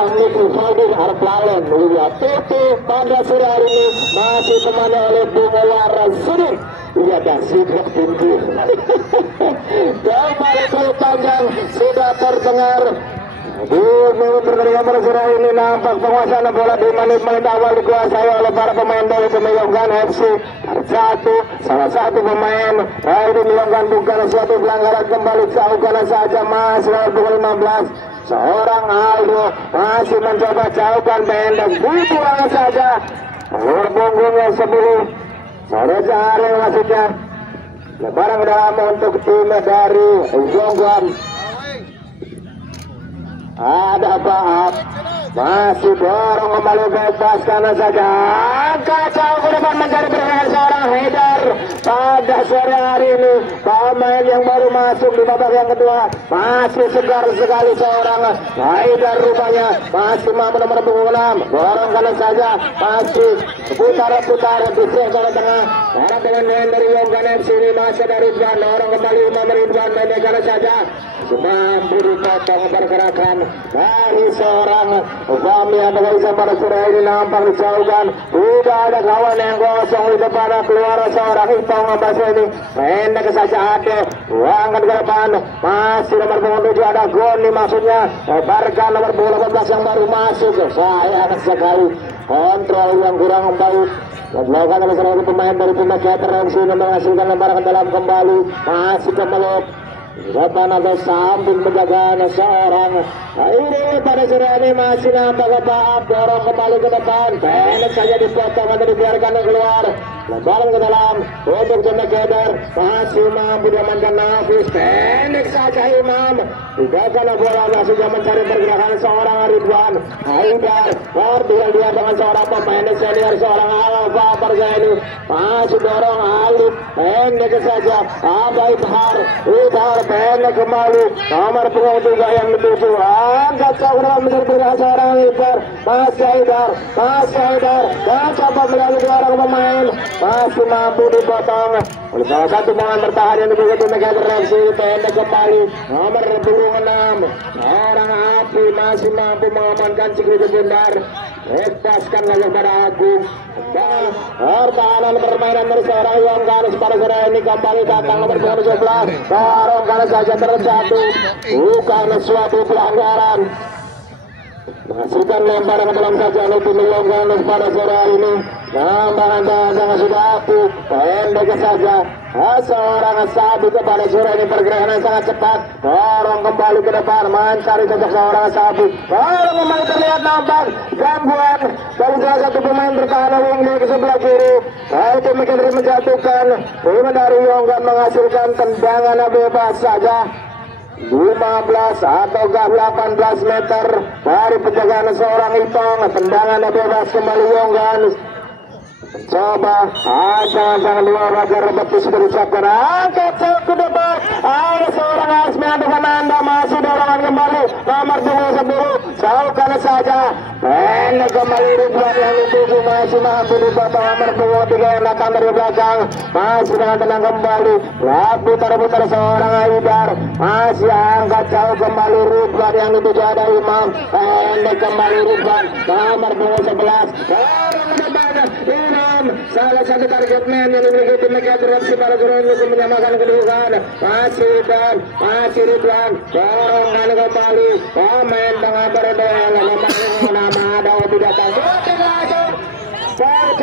seorang Nicky Holding Arplalen melihat TT pada sore hari ini masih ditemani oleh Bung Warasudin. Iya dan Sigret Binti. Kembali ke panjang sudah terdengar. Pertandingan pada sore hari ini nampak penguasaan bola di menit-menit awal dikuasai oleh para pemain dari Pemiyonggan FC. Salah satu pemain ini Miyonggan bukan suatu pelanggaran, kembali jauhkan saja masih lewat pukul 15. Seorang Aldo masih mencoba jauhkan pendek, dibuang saja ulur punggungnya sebelum sore cari maksudnya lebaran dalam untuk tim dari Jongguan. Ada Pak masih dorong kembali bebas kanan saja, kacau ke depan mencari pergerakan seorang Haidar pada sore hari ini. Pemain yang baru masuk di babak yang kedua masih segar sekali seorang Haidar, rupanya masih mampu nomor punggung 6, dorong kanan saja, masih putar-putar di sektor tengah. Para pemain dari Yonggan FC ini masih dari Ridwan, dorong kembali nomor Ridwan, pendek kanan saja, mampu dipotong pergerakan dari seorang Fahmi. Anda bisa pada sore ini nampak dijauhkan, tidak ada kawan yang kosong di depan, keluar seorang Ipong Ambasya ini pendek saja, ada angkat ke depan, masih nomor punggung 7 ada Goni, maksudnya lebarkan nomor punggung 18 yang baru masuk. Sayang sekali kontrol yang kurang baik dilakukan oleh salah satu pemain dari tim Cater MC menghasilkan lemparan dalam kembali, masih kemeluk depan atau samping penjagaan seorang ini pada sore ini masih nampak Baap, dorong kembali ke depan, pendek saja dipotong atau dibiarkan keluar, lebaran ke dalam untuk Jemma Keder, masih mampu diamankan Nafis, pendek saja Imam, tidak karena bola masih mencari pergerakan seorang Ridwan Haidar, berduel dia dengan seorang pemain senior seorang Alfa Parzaini, masih dorong Alif, pendek saja Abai Idhar pendek kembali nomor punggung 3 yang dituju, angkat cakra menjadi pergerakan seorang Idhar, masih Haidar dan coba melalui dua orang pemain, masih mampu dipotong oleh salah satu pemain bertahan yang dibuat Megater FC. Pendek kembali nomor punggung 6 seorang Api, masih mampu mengamankan Cikri Bendar, lepaskan lagi pada Agung. Pertahanan permainan dari seorang Yonggan pada sore ini kembali datang nomor 17, dorong karena saja terjatuh, bukan suatu pelanggaran, menghasilkan lemparan ke dalam saja untuk Yonggan pada sore hari ini. Nambahan tangan sudah Apu, pendek saja seorang Sabu kepada sore ini, pergerakan yang sangat cepat, dorong kembali ke depan, mencari sosok seorang Sabu, dorong kembali, terlihat nampak gangguan dari salah satu pemain bertahan wing di sebelah kiri. Itu McHenry menjatuhkan, tim dari Yonggan menghasilkan tendangan bebas saja 15 atau 18 meter dari penjagaan seorang Ipong. Tendangan bebas kembali Yonggan. Coba jangan luar agar betul sudah diucapkan, angkat ke depan, ada seorang Asmi dengan Anda, masih dorongan kembali nomor 10 jauhkan saja, pendek kembali Ridwan yang dituju, masih mampu dipotong nomor 3 yang datang dari belakang, masih dengan tenang kembali, putar-putar seorang Haidar, masih angkat jauh kembali Ridwan yang dituju, ada Imam, pendek kembali Ridwan nomor 11, Imam, salah satu target man yang dimiliki tim Megater FC pada sore ini untuk menyamakan kedudukan. Masih Ridwan, dorongan kembali pemain tengah berduel, nama ada Obi datang,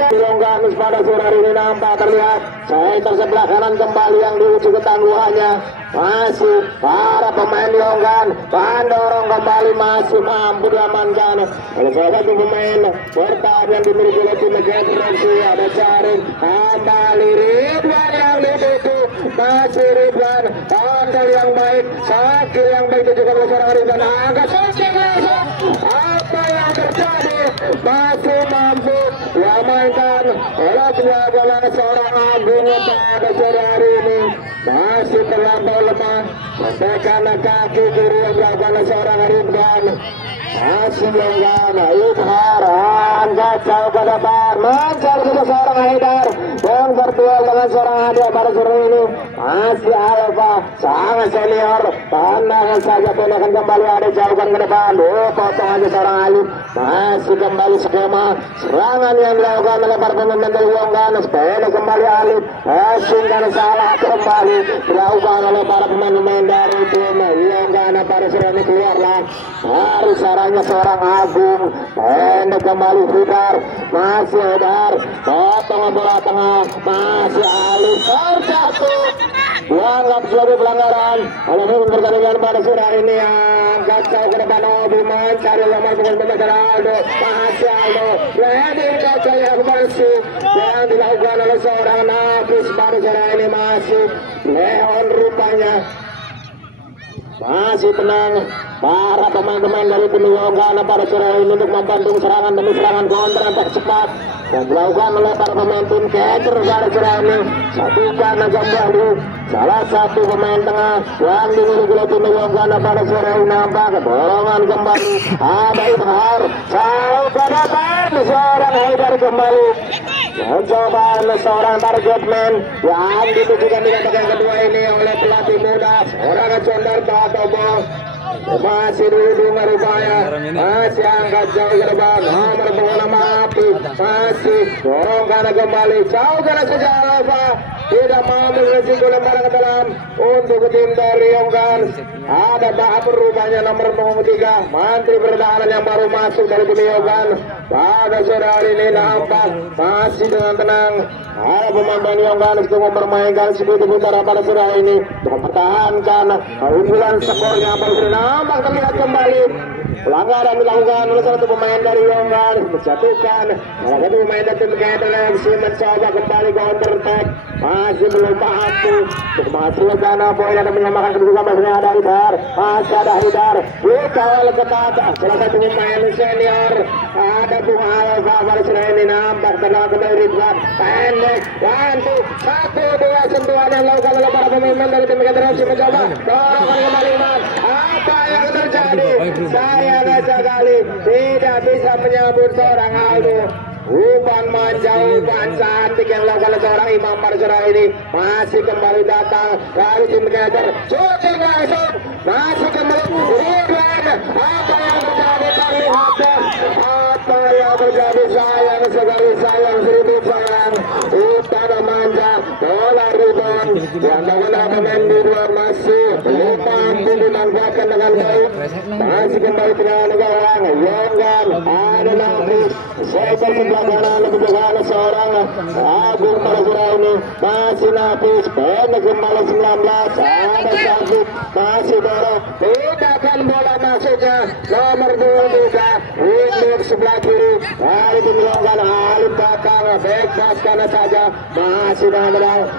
Yonggan pada sore hari ini nampak terlihat center sebelah kanan kembali yang diuji ketangguhannya, masih para pemain Yonggan, pandorong kembali masih mampu diamankan oleh salah satu pemain bertahan yang dimiliki oleh tim Megater FC. Ada Caring kembali Ridwan yang dituju, masih Ridwan, kontrol yang baik, sakit yang baik dijaga oleh seorang Ridwan, angkat saja langsung, apa yang terjadi, masih mampu diamankan oleh penjaga seorang Agung pada sore hari ini, masih terlampau lemah, tekan kaki kiri yang dilakukan oleh seorang Ridwan, masih Yonggan, Idhar, angkat jauh ke depan, mencari seorang Haidar yang berduel dengan seorang Haidar pada sore ini, masih Alfa, sangat senior. Pandangan saja pindahkan kembali ada jauhkan ke depan. Potong aja seorang Ali. Masih kembali skema serangan yang dilakukan oleh para pemain dari Yongganas. Pendek kembali Ali. Asingkan salah kembali dilakukan oleh para pemain dari tim Yongganas. Para serani keluarlah. Harus sarangnya seorang Agung. Pendek kembali Hidar. Masih Hidar. Potong bola tengah. Masih Ali terjatuh. Dianggap sebagai pelanggaran. Walaupun pertandingan pada sore ini angkat jauh ke depan Obi mencari nomor pemain Aldo. Masih Aldo. Ready kata yang bersih yang dilakukan oleh seorang Nafis pada sore ini masih Leon rupanya. Masih tenang para pemain-pemain dari tim Yonggana pada sore ini untuk membantu serangan demi serangan counter yang cepat yang dilakukan oleh para pemain tim Keter pada sore ini. Satukan kembali salah satu pemain tengah yang dimiliki oleh tim Yonggana pada sore ini. Nampak dorongan kembali ada Ibhar jauh ke depan seorang Haidar kembali mencoba seorang target man yang ditujukan di babak yang kedua ini oleh pelatih muda orang Condor Tobo. Masih duduk rupanya, masih angkat jauh ke depan nomor pengguna Api, masih dorongkan kembali jauh karena sejauh tidak mengambil resiko lembaran ke dalam untuk tim dari Yonggan. Ada Bahapur rupanya nomor punggung 3 Menteri Pertahanan yang baru masuk dari tim Yonggan. Pada sore hari ini nampak masih dengan tenang ada pemain Yonggan untuk mempermainkan segitu putaran pada sore hari ini mempertahankan keunggulan skornya. Pada nampak terlihat kembali pelanggaran dilakukan oleh salah satu pemain dari Yonggan menjatuhkan salah satu pemain dari tim KTLFC mencoba kembali counter attack masih belum mampu untuk menghasilkan poin dan menyamakan kedudukan. Masih ada Hidar, masih ada Hidar dikawal ketat salah satu pemain senior ada Bung Alfa pada sore ini nampak tenang kembali Ridwan pendek 1-2 sentuhan yang dilakukan oleh para pemain dari tim KTLFC mencoba dorongkan kembali Mas. Apa yang terjadi? Sayang sekali tidak bisa menyambut seorang Aldo. Umpan menjauh, umpan cantik yang dilakukan oleh seorang Imam pada sore ini. Masih kembali datang dari tim Keter. Shooting langsung. Masih kembali Ridwan. Apa yang terjadi terlihat? Apa yang terjadi? Sayang sekali, sayang seribu sayang. Utara manja bola rebound yang menggunakan pemain di luar masih belum mampu dimanfaatkan dengan baik. Masih kembali dengan gawang Yonggan ada lagi sekitar sebelah kanan kebutuhan seorang Agung pada sore ini masih Nafis pendek kembali 19 ada Syafiq masih dorong pindahkan bola masuknya nomor 23 untuk sebelah kiri dari tim Yonggan Alif belakang bebas kanan saja masih dengan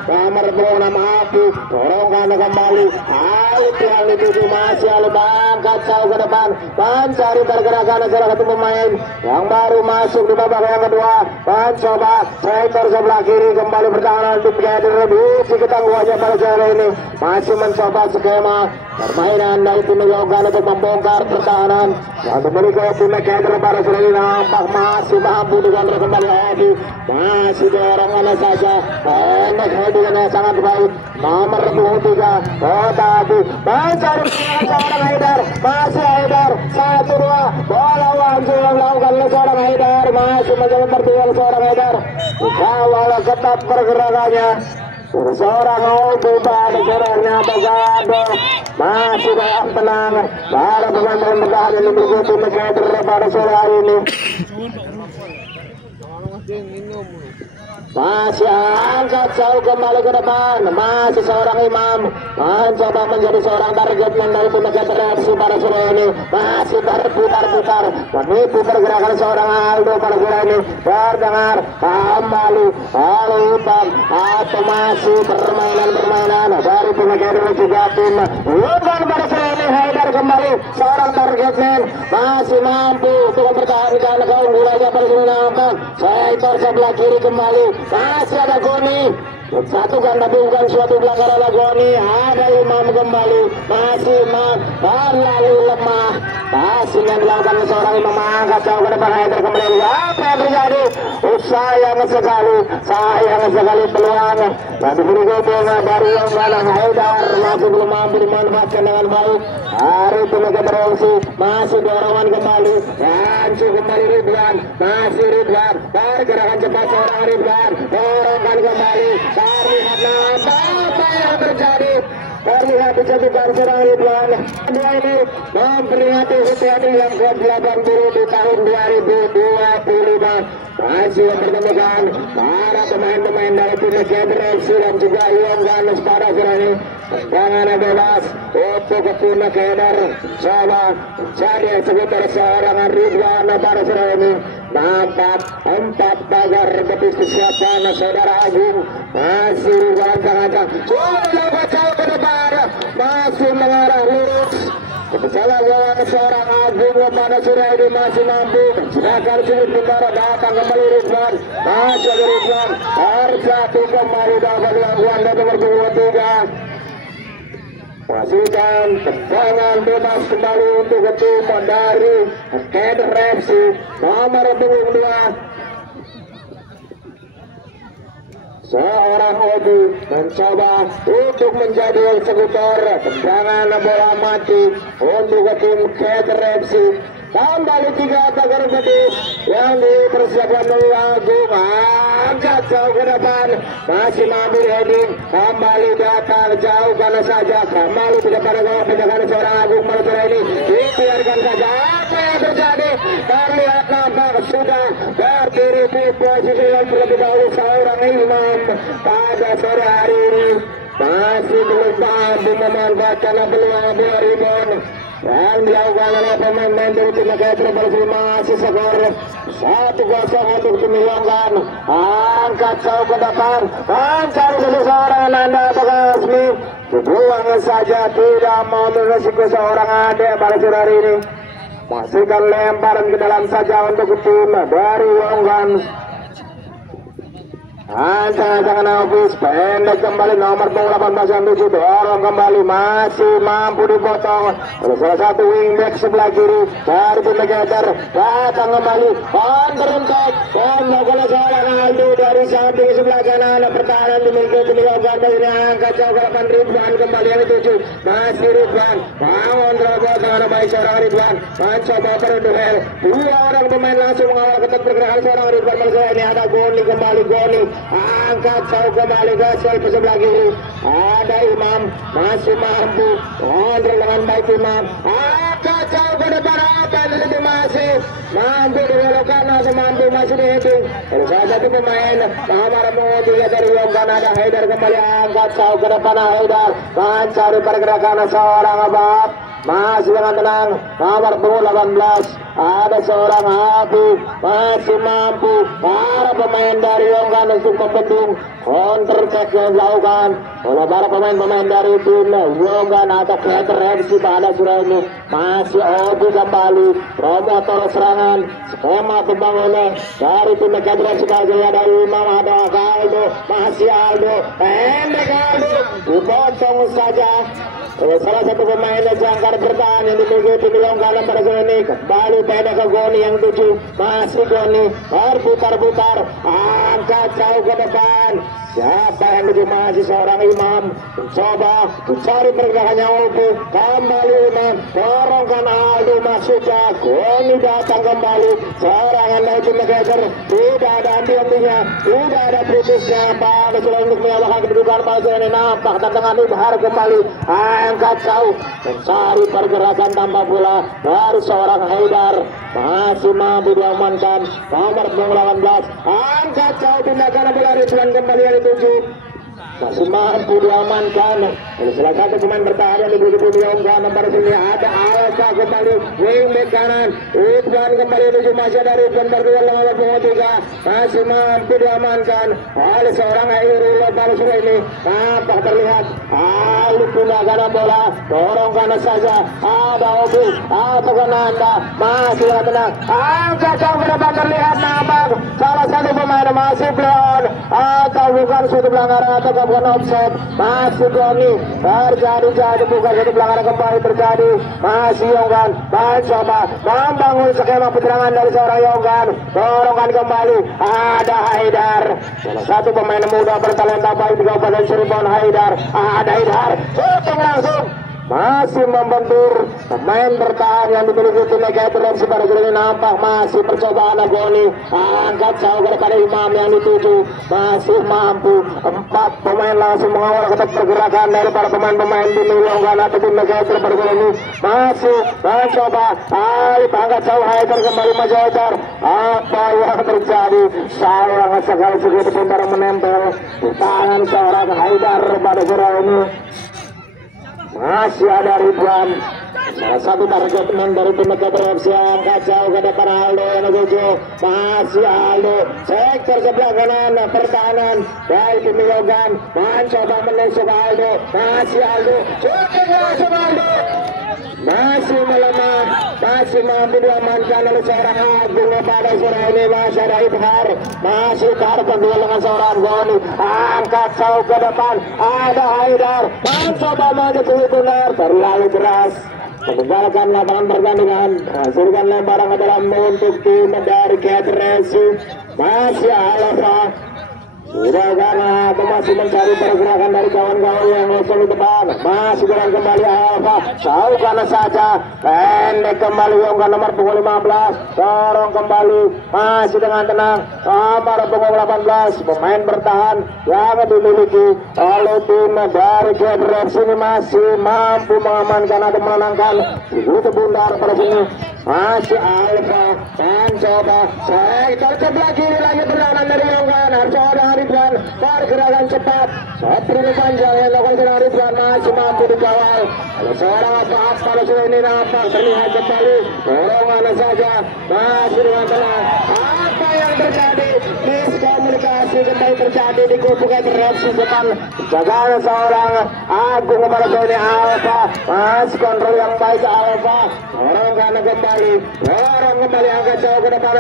nomor 26 Api dorongkan kembali Alif yang dituju masih Alif angkat jauh ke depan mencari pergerakan salah satu pemain yang baru masuk di babak yang kedua mencoba sektor sebelah kiri kembali pertahanan tim Keter lebih ketangguhannya pada sore ini masih mencoba skema permainan dari tim Yonggan untuk membongkar pertahanan yang memberikan tim Keter pada sore ini nampak masih mampu dengan kembali Edi masih dorongan saja pendek Edi dengan sangat baik nomor 23 Kota Adi mencari seorang Haidar masih Haidar 1-2 bola langsung yang dilakukan oleh seorang Haidar masih menjadi tertinggal seorang Haidar dikawal ketat pergerakannya seorang Obi pada serangnya Bagado masih dalam tenang para pemain bertahan yang memiliki tim Keter pada sore hari ini masih angkat jauh kembali ke depan masih seorang Imam mencoba menjadi seorang target man dari tim KTLFC pada sore ini masih berputar-putar menipu pergerakan seorang Aldo pada sore ini terdengar kembali oleh Imam atau masih permainan dari tim KTLFC juga tim Yonggan pada sore ini Haidar kembali seorang target man masih mampu untuk mempertahankan keunggulannya pada sore nampak sektor sebelah kiri kembali masih ada Goni satukan tapi bukan suatu pelanggaran Goni ada Imam kembali masih Imam terlalu lemah Masih yang dilakukan seorang Imam angkat jauh ke depan Haider kembali. Apa yang terjadi? Sayang sekali peluang dan diberi gol dari yang mana Haider masih belum mampu dimanfaatkan dengan baik. Hari itu mereka berfungsi masih dorongan kembali dan kembali Ridwan, masih Ridwan pergerakan cepat seorang Ridwan dorongkan kembali. Terlihat apa yang terjadi? Terlihat dijatuhkan seorang Ridwan. Dia ini memperingati HUT yang ke-80 di tahun 2025. Masih mempertemukan para pemain-pemain dari tim Keder FC dan juga Yongganus pada sore ini. Tendangan bebas untuk ke tim Keder. Coba jadi eksekutor seorang Ridwan pada sore ini. Nampak 4 pagar betis disiapkan saudara Agung. Masih Ridwan sangat coba jauh ke depan, masih mengarah lurus. Kebesaran lawan seorang Agung pada sore ini masih mampu. Sedangkan sulit bendara datang kembali Ridwan. Masih ada Ridwan terjatuh kembali dapat gangguan dari nomor 23. Masukkan tendangan bebas kembali untuk tim dari Keder FC nomor 22. Seorang Obi mencoba untuk menjadi eksekutor tendangan bola mati untuk tim Keder FC. Kembali 3 pagar betis yang dipersiapkan oleh Agung. Angkat jauh ke depan, masih mampu heading. Kembali datang jauh karena saja kembali tidak pada gawang penjagaan seorang Agung pada ini. Dibiarkan saja. Apa yang terjadi? Terlihat nampak sudah berdiri di posisi yang terlebih dahulu seorang Imam pada sore hari ini. Masih belum mampu memanfaatkan peluang bola rebound yang dilakukan oleh pemain dari tim Keder masih skor 1-0 untuk tim Yonggan. Angkat jauh ke depan, mencari seorang Nanda Bagasmi. Dibuang saja, tidak mau meresiko seorang adek pada sore hari ini. Masihkan lemparan ke dalam saja untuk tim dari Yonggan. Jangan habis pendek kembali nomor 18 yang 7 dorong kembali masih mampu dipotong oleh salah satu wingback sebelah kiri dari tim Keder. Datang kembali konter-untek oleh seorang Aldo dari samping sebelah kanan. Pertahanan dimiliki tim Yonggan. Ini angkat jauh ke depan Ridwan kembali yang 7 masih Ridwan bangun terobos dengan baik seorang Ridwan mencoba berduel. 2 orang pemain langsung mengawal ketat pergerakan seorang Ridwan. Maksudnya ini ada Goni kembali Goni. Angkat jauh kembali gasol ke sebelah kiri. Ada Imam masih mampu kontrol dengan baik Imam. Angkat jauh ke depan. Apa yang terjadi? Masih mampu dibelokkan atau mampu masih dihitung. Salah satu pemain nomor 3 dari Yonggan ada Haider kembali. Angkat jauh ke depan Haider mencari pergerakan seorang Abad. Masih dengan tenang nomor 18 ada seorang Habib masih mampu. Para pemain dari Yonggan untuk membendung counter attack yang dilakukan oleh para pemain-pemain dari tim Yonggan atau Keder FC pada sore ini. Masih Obi kembali promotor serangan skema pembangunan dari tim Keder FC dari Imam. Ada Aldo, masih Aldo pendek Aldo dipotong saja. Salah satu pemain jangkar bertahan yang dimiliki tim Yonggan pada sore ini. Kembali pendek ke Goni yang 7 masih Goni berputar-putar angkat jauh ke depan. Siapa yang tuju masih seorang Imam mencoba mencari pergerakannya Obi. Kembali Imam dorongkan Aldo masuknya Goni datang kembali. Serangan dari tim Keder tidak ada henti-hentinya, tidak ada putusnya. Pada sore untuk menyamakan kedudukan pada sore ini. Nampak tantangan Ibhar kembali angkat jauh mencari pergerakan tanpa bola dari seorang Haidar. Masih mampu diamankan nomor 18 angkat jauh tindakan bola Ridwan kembali yang 7 masih mampu diamankan oleh salah satu pemain bertahan yang diberi tim Yonggan. Pada sini ada Alsa kembali wingback kanan Ridwan kembali menuju masih ada Ridwan berdua nomor 23 masih mampu diamankan oleh seorang Airul. Pada sore ini nampak terlihat Alif tindakan bola dorongkan saja ada Obi atau Nanda masih tenang angkat jauh ke depan. Terlihat nampak salah satu pemain masih Leon atau bukan suatu pelanggaran atau bukan offset. Masih Goni terjadi bukan suatu pelanggaran, kembali terjadi. Masih Yonggan mencoba membangun skema penyerangan dari seorang Yonggan, dorongan kembali. Ada Haidar, salah satu pemain muda bertalenta baik di Kabupaten Cirebon. Haidar, ada Haidar, syuting langsung. Masih membentur pemain bertahan yang dimiliki tim Negatif pada kali ini, nampak masih percobaan Goni angkat jauh kepada Imam yang dituju, masih mampu. 4 pemain langsung mengawal ketat pergerakan dari para pemain-pemain di Yonggan atau tim Negatif pada kali ini. Masih mencoba angkat jauh. Haidar kembali maju. Haidar, apa yang terjadi? Sayang sekali segitu pun menempel di tangan seorang Haidar pada kali ini. Masih ada Ridwan, salah satu target men dari tim Negatif FC, angkat jauh ke depan Aldo yang menuju. Masih Aldo, sektor sebelah kanan pertahanan dari tim Yonggan mencoba menusuk Aldo. Masih Aldo, syuting langsung Aldo, masih melemah, masih mampu diamankan oleh seorang Agung pada sore ini. Masih ada Ibhar, masih target duel dengan seorang Goni, angkat jauh ke depan. Ada Haidar, mencoba maju ke benar, terlalu keras meninggalkan lapangan pertandingan. Hasilkan lemparan ke dalam untuk tim dari Kedresi. Masih Alfa, sudah karena masih mencari pergerakan dari kawan-kawan yang langsung di depan. Masih jalan kembali Alfa, jauh kanan saja, pendek kembali Yonggan nomor punggung 15, dorong kembali masih dengan tenang nomor punggung 18. Pemain bertahan yang dimiliki oleh tim dari Kedrep ini masih mampu mengamankan atau menenangkan itu bundar pada sini. Masih Alfa mencoba sektor sebelah kiri lagi tendangan dari Yonggan. Harus Ridwan pergerakan cepat, seperti panjang yang dilakukan Ridwan masih mampu dikawal oleh seorang Abbas. Pada saat ini nampak terlihat kembali dorongan saja, masih dengan tenang. Apa yang terjadi? Miskomunikasi kembali terjadi di kubu Kedresi depan jagaan seorang Agung pada saat ini. Alfa masih kontrol yang baik. Alfa dorongan kembali angkat jauh ke depan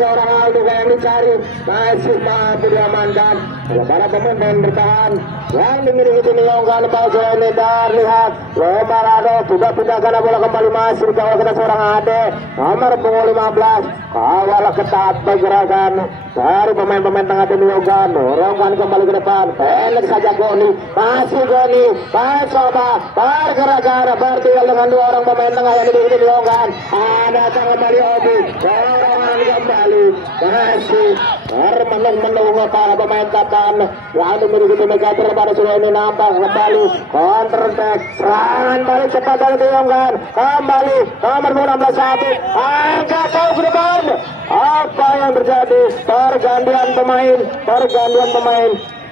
seorang Aldo yang dicari, masih mampu diamankan oleh para pemain bertahan yang dimiliki tim Yonggan pada saat ini. Dan lihat Lemarado sudah pindahkan bola kembali, masih dikawal kepada seorang Ade nomor punggung 15. Kawal ketat pergerakan dari pemain-pemain tengah tim Yonggan, dorongkan kembali ke depan, pendek saja Goni, masih Goni mencoba pergerakan bertinggal dengan 2 orang pemain tengah yang dimiliki tim Yonggan. Ada kembali Obi, dorongan kembali, masih termenung-menung para pemain tatan yang dimiliki tim Negatif pada sore ini. Nampak kembali counter attack, serangan balik cepat dari tim Yonggan, kembali nomor 16 Sabit, angkat jauh ke depan. Apa yang terjadi? Pergantian pemain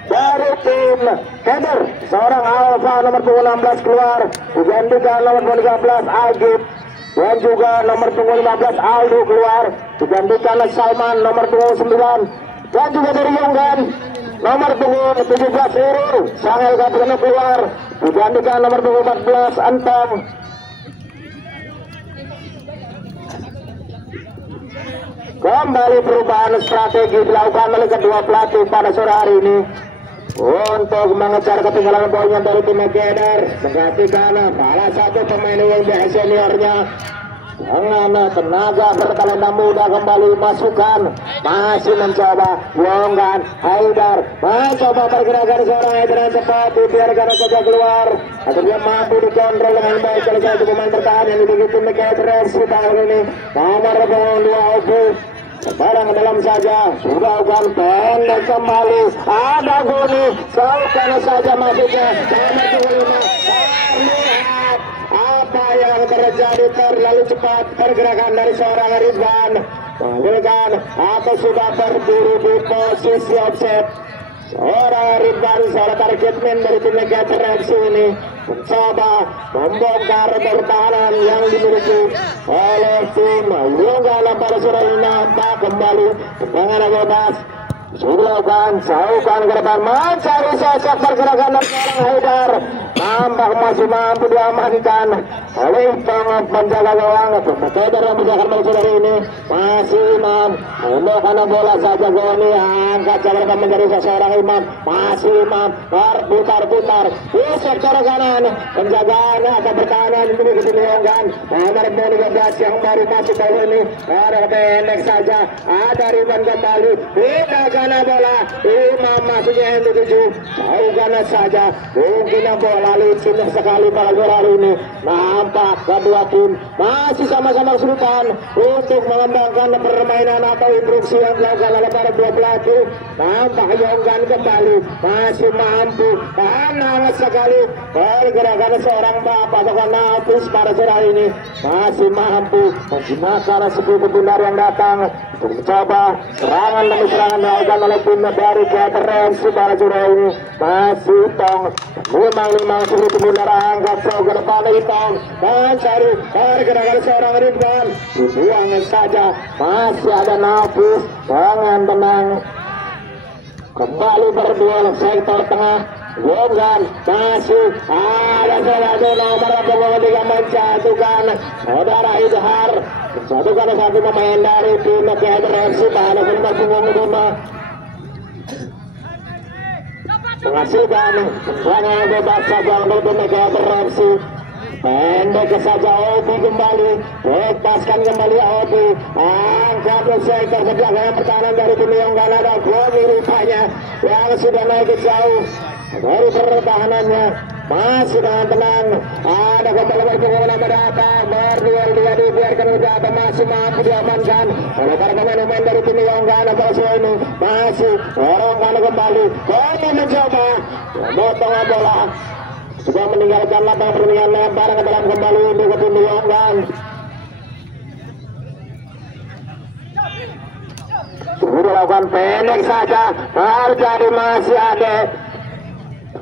dari tim Keder. Seorang Alfa nomor 16 keluar, digantikan nomor 13 Agib, dan juga nomor 15 Aldo keluar, digantikan oleh Salman nomor 9, dan juga dari Yonggan nomor 17 Irul Sangel Kabrino keluar, digantikan nomor 14 Antang. Kembali perubahan strategi dilakukan oleh kedua pelatih pada sore hari ini untuk mengejar ketinggalan poinnya dari tim Keder. Menggantikan salah satu pemain yang seniornya dengan tenaga bertalenta muda kembali masukkan, masih mencoba Yonggan. Haidar mencoba pergerakan seorang Haidar yang cepat, dibiarkan saja keluar agar dia mampu dikontrol dengan baik oleh satu pemain bertahan yang dimiliki tim Kedresi tahun ini. Nomor 2 Obu barang dalam saja, sudah bukan pendek kembali. Ada Goni, saukan saja masuknya nomor 25. Lihat apa yang terjadi, terlalu cepat pergerakan dari seorang Ridwan, mengambilkan atau sudah berdiri di posisi offset. Seorang Ridwan, seorang target man dari tim Negatif ini mencoba membongkar pertahanan yang dimiliki oleh tim Yonggan pada sore ini. Nampak kembali dengan bebas sudah kan jauhkan ke depan, mencari sosok pergerakan dari seorang Haidar, Nampak masih mampu diamankan oleh penjaga gawang. Keder yang bisa kembali dari ini masih Imam. Karena bola saja Goni angkat coba menjadi seseorang Imam. Masih Imam berputar-putar di sektor kanan. Penjagaan akan bertahan ini dileongkan. Nomor 12 yang baru masuk kali ini. Ada pendek saja. Ada Ridwan kembali. Tidak karena bola. Imam masuknya yang 7. Jauhkan saja. Mungkin bola licin sekali pada hari ini. Nampak kedua tim masih sama-sama kesulitan untuk mengembangkan permainan atau instruksi yang dilakukan oleh para dua pelatih. Nampak Yonggan kembali masih mampu hangat sekali pergerakan seorang bapak Sokan Nafis pada sore hari ini masih mampu menggunakan sepuluh benar yang datang untuk mencoba serangan demi serangan dilakukan oleh tim dari KTRMC pada sore hari ini. Masih Tong memang sepuluh benar angkat jauh ke depan Tong dan cari pergerakan seorang Ridwan dibuang saja. Masih ada Nafis dengan tenang kembali berduel sektor tengah. Yonggan masih ada satu nomor 23 menjatuhkan saudara Izhar, menjatuhkan satu pemain dari tim KTRMC pada nomor 55 menghasilkan tendangan bebas saja untuk tim KTRMC. Pendek saja Obi kembali, lepaskan kembali Obi, angkat ke sektor sebelah kanan pertahanan dari tim Yonggan. Ada Goni rupanya yang sudah naik jauh dari pertahanannya, masih dengan tenang. Ada kembali bertemu nama datang berduel dia dibiarkan menjadi masih mampu diamankan oleh para pemain dari tim Yonggan. Atau ini masih dorongkan kembali. Goni mencoba memotong bola, sudah meninggalkan lapangan pertandingan lebar ke dalam kembali untuk tim Yonggan. Sudah lakukan pendek saja, terjadi masih ada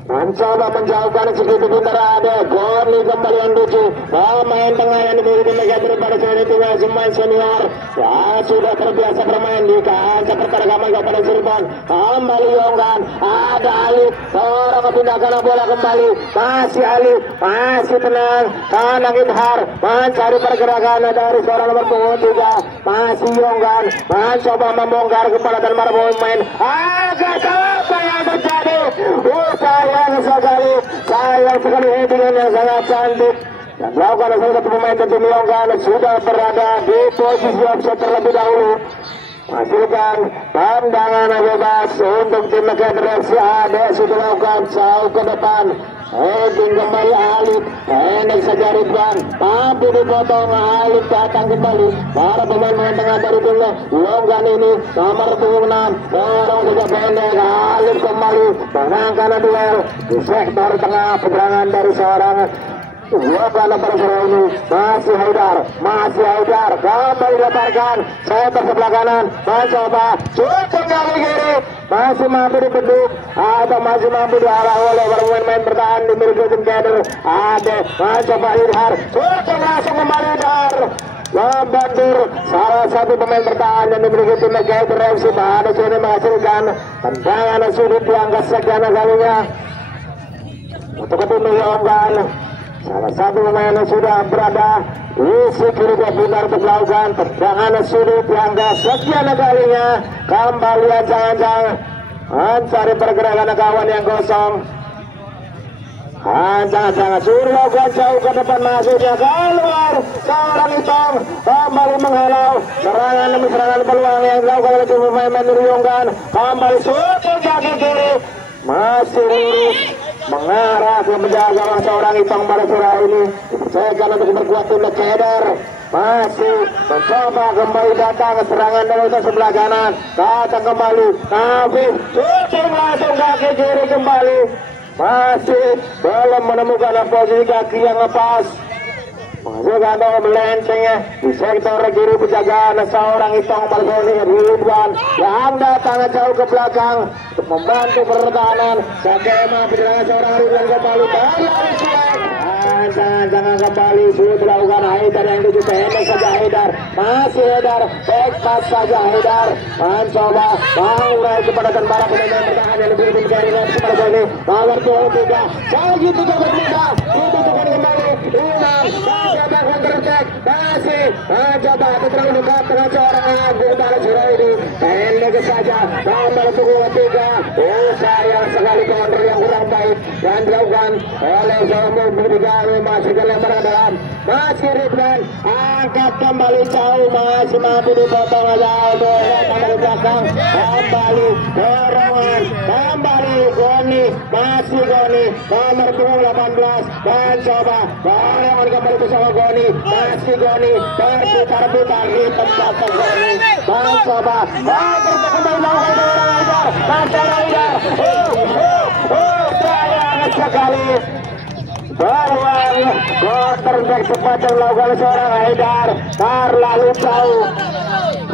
mencoba menjauhkan segitu pintar ada Goni kembali yang lucu pemain tengah yang dimiliki mereka daripada sini tinggal pemain senior yang sudah terbiasa bermain di kaca pertandingan Kabupaten Cirebon. Kembali Yonggan, ada Ali seorang kepindahkan bola kembali, masih Ali masih tenang kanan Izhar mencari pergerakan dari seorang nomor 23 masih Yonggan mencoba membongkar kepala dan para pemain. Agak apa yang terjadi? Sayang sekali headingan yang sangat cantik yang dilakukan oleh salah satu pemain tim Yonggan sudah berada di posisi offside terlebih dahulu. Hasilkan pandangan bebas untuk tim KTRMC. Ada sudah lakukan jauh ke depan. Heading kembali Alif, pendek saja Ridwan, tapi dipotong. Alif datang kembali. Para pemain tengah dari tim Yonggan ini nomor 26 dorong saja pendek. Alif kembali menangkan duel di sektor tengah. Penyerangan dari seorang Yonggan pada sore ini masih Haidar kembali dileparkan sektor sebelah kanan, mencoba cukup kali kiri, masih mampu dibendung atau masih mampu diarah oleh pemain bertahan dimiliki tim Kader. Ada mencoba Izhar, cukup langsung kembali Izhar membantur salah satu pemain bertahan yang dimiliki tim KTRMC. Pada sini menghasilkan tendangan sudut yang kesekian kalinya untuk tim Yonggan. Salah satu pemain yang sudah berada di sisi benar untuk melakukan tendangan sudut yang kesekian kalinya. Kembalian jangan-jangan mencari pergerakan kawan yang kosong. Jangan-jangan suruh lakukan jauh ke depan, masuknya keluar seorang Itong kembali menghalau serangan demi serangan peluang yang dilakukan oleh tim pemain dari Yonggan. Kembali sudut kaki kiri masih lurus mengarah ke menjaga seorang Itong pada sore ini. Dipercayakan untuk berkuat tim Ceder. Masih mencoba kembali datang serangan dari sebelah kanan. Datang kembali Nafis, syuting langsung kaki kiri kembali. Masih belum menemukan posisi kaki yang lepas. Menghasilkan melencengnya di sektor kiri penjagaan seorang Itong pada sore ini. Ridwan yang datang jauh ke belakang untuk membantu pertahanan. Skema penjagaan seorang Ridwan kembali. Jangan kembali sudah dilakukan Haidar yang tujuh pendek saja Haidar, masih Haidar, back pass saja Haidar, mencoba mengurai kepada tentara pemain bertahan yang lebih mencari kepada Goni, nomor 23, jauh gitu bermuda, ditutupan kembali, Imam, mencoba counter attack, masih mencoba terlalu dekat dengan seorang Agung pada Surau ini, pendek saja, nomor 23, sayang sekali counter yang kurang baik dan dilakukan oleh Zomo Budigawi, masih ke lemparan dalam, masih Ridwan angkat kembali jauh, masih mampu dipotong aja kembali belakang, kembali dorongan, kembali Goni, masih Goni nomor 18 mencoba dorongan kembali bersama Goni, masih Goni berputar-putar di tempat Goni mencoba kembali melakukan Haidar, Master Haidar, sayang sekali beruang quarterback cepat yang melakukan seorang Haidar terlalu jauh.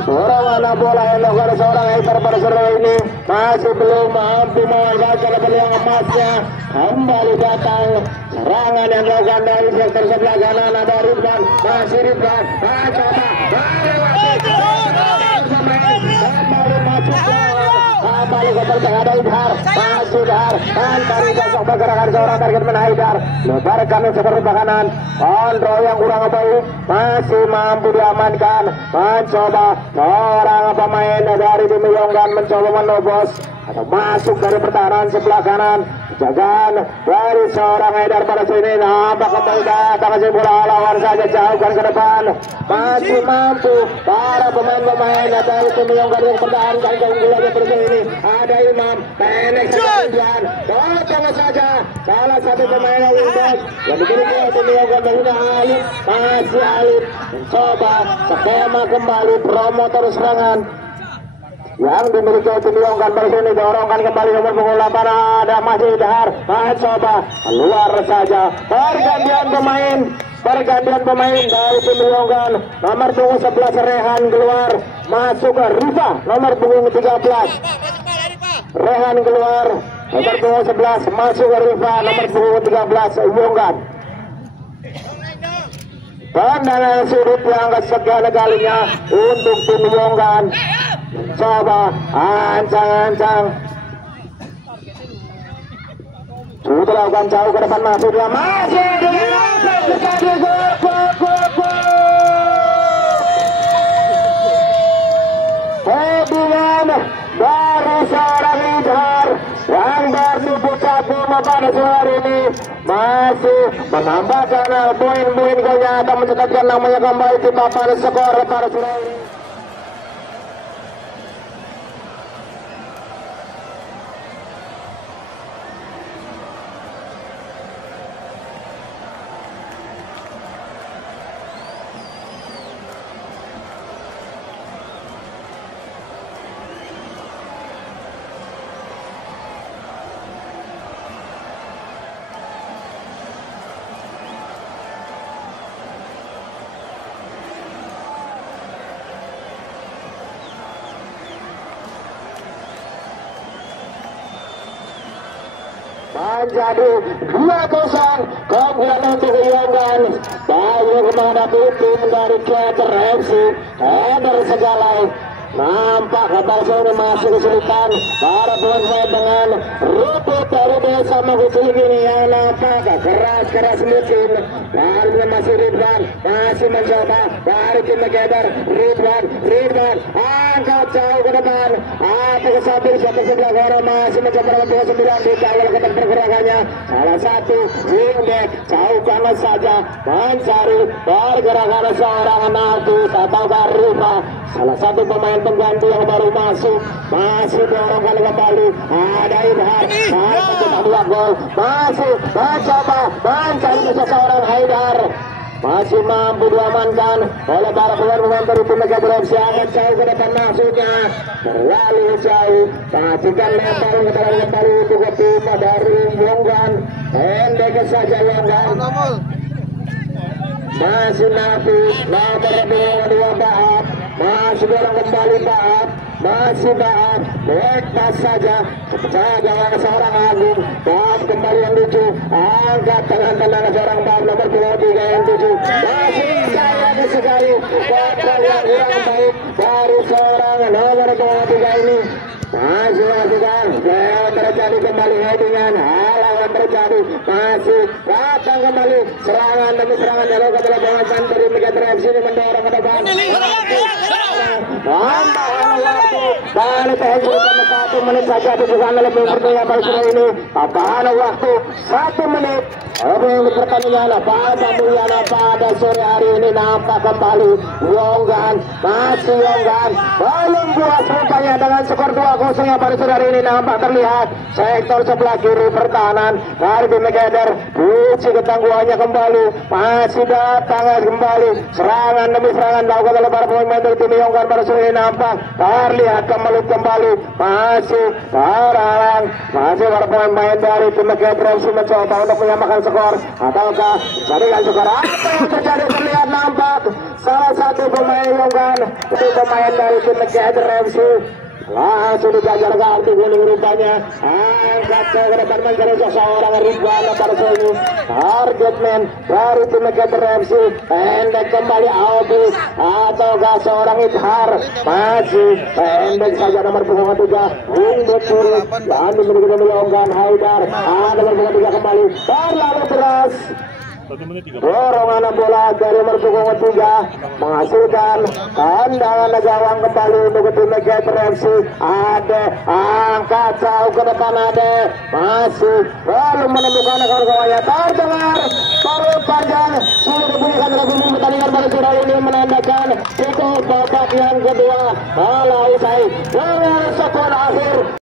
Dorongan bola yang dilakukan seorang Haidar pada sore ini masih belum mampu menggagal peluang emasnya. Kembali datang serangan yang dilakukan dari sektor sebelah kanan, ada Ridwan, masih Ridwan mencoba kembali ke pertengah, ada Idhar, masih Idhar, tanpa sosok pergerakan seorang target men Haidar, lebarkan seperti kanan, kontrol yang kurang baik, masih mampu diamankan, mencoba seorang pemain dari tim Yonggan mencoba menobos atau masuk dari pertahanan sebelah kanan, jagaan dari seorang Haidar pada sini, nampak kembali datang ke bola lawan saja, jauhkan ke depan, masih mampu para pemain-pemain dari tim Yonggan yang pertahankan keunggulannya bersama ini, ada Imam, pendek saja, potong saja, salah satu pemain yang Windows yang diberikan tim Yonggan bahunya Alif, masih Alif mencoba skema kembali promotor serangan yang dimiliki tim Yonggan bersini, dorongkan kembali nomor punggung 8, ada masih Idhar, mencoba keluar saja, pergantian pemain dari tim Yonggan, nomor punggung 11 Rehan keluar, masuk ke Rifa nomor punggung 13, Rehan keluar nomor punggung 11, masuk ke Rifa nomor punggung 13 Yonggan. Tendangan sudut yang segala-galanya untuk tim Yonggan. Coba ancang-ancang sudah lakukan jauh ke depan, masih dia masih terjadi headingan dari seorang Idhar yang bertubuh cagung pada sore ini, masih menambahkan poin-poin golnya atau mencetakkan namanya kembali di papan skor pada sore ini. Menjadi 2-0 keunggulan untuk Yonggan. Bayu menghadapi tim dari Keter FC, Header Segalai. Nampak kapal sore masih kesulitan para pemain dengan rumput dari desa Mangkusulik ini yang nampak keras licin. Lalu masih Ridwan, masih mencoba dari tim Keter. Ridwan angkat jauh ke depan, atau ke samping sebelah kanan, masih mencoba nomor 9 di kawal ketat pergerakannya. Salah satu wingback jauh kanan saja mencari pergerakan seorang Natus atau Rifa, salah satu pemain pengganti yang baru masuk, masih dorongkan kembali, ada Idhar, masih dua gol, masih mencoba mencari seseorang Haidar, masih mampu diamankan oleh para pemain dari tim Keter FC. Akan jauh ke depan masuknya, terlalu jauh, pastikan lempar kembali untuk tim dari Yonggan, pendek saja Yonggan, masih Nafis nomor 2 Baat, masih dorong kembali Baat, masih bahan lepas saja jaga seorang Agung dan kembali yang 7 angkat tangan tenang seorang bawah nomor 23 yang 7 masih sayang sekali kontrol yang kurang baik dari seorang nomor 23 ini. Masih lakukan yang terjadi kembali headingan hal yang terjadi masih datang kembali serangan demi serangan dilakukan oleh pengawasan dari Megator FC ini mendorong ke depan tambahan waktu dari TNI selama 1 menit saja dibutuhkan oleh pertandingan pada sore ini. Tambahan waktu 1 menit pertandingan pada Mulyana pada sore hari ini nampak kembali Yonggan masih Yonggan belum puas rupanya dengan skor 2-0 yang pada sore hari ini nampak terlihat sektor sebelah kiri pertahanan dari tim Megator uji ketangguhannya kembali masih datang kembali serangan demi serangan dilakukan oleh para pemain dari tim Yonggan pada sore ini nampak terlihat kembali masih terhalang masih para pemain dari tim Megator mencoba untuk menyamakan skor ataukah jadikan skor apa yang terjadi terlihat nampak salah satu pemain Yonggan itu pemain dari tim Megator FC langsung dijajar kartu kuning rupanya angkat ke depan mencari seorang Ridwan pada sini target man dari tim Megator FC pendek kembali Aubi ataukah seorang Ithar masih pendek saja nomor punggung 3 untuk kiri dan dimiliki oleh Yonggan Haidar nomor punggung 3 kembali berlalu deras dorongan bola dari nomor punggung 3 menghasilkan tendangan gawang kembali untuk tim Megator FC. Ada angkat jauh ke depan ada masih belum menemukan kawan-kawannya terdengar baru panjang sudah dibunyikan lagu pertandingan pada sore ini menandakan cukup babak yang kedua mulai usai dengan skor akhir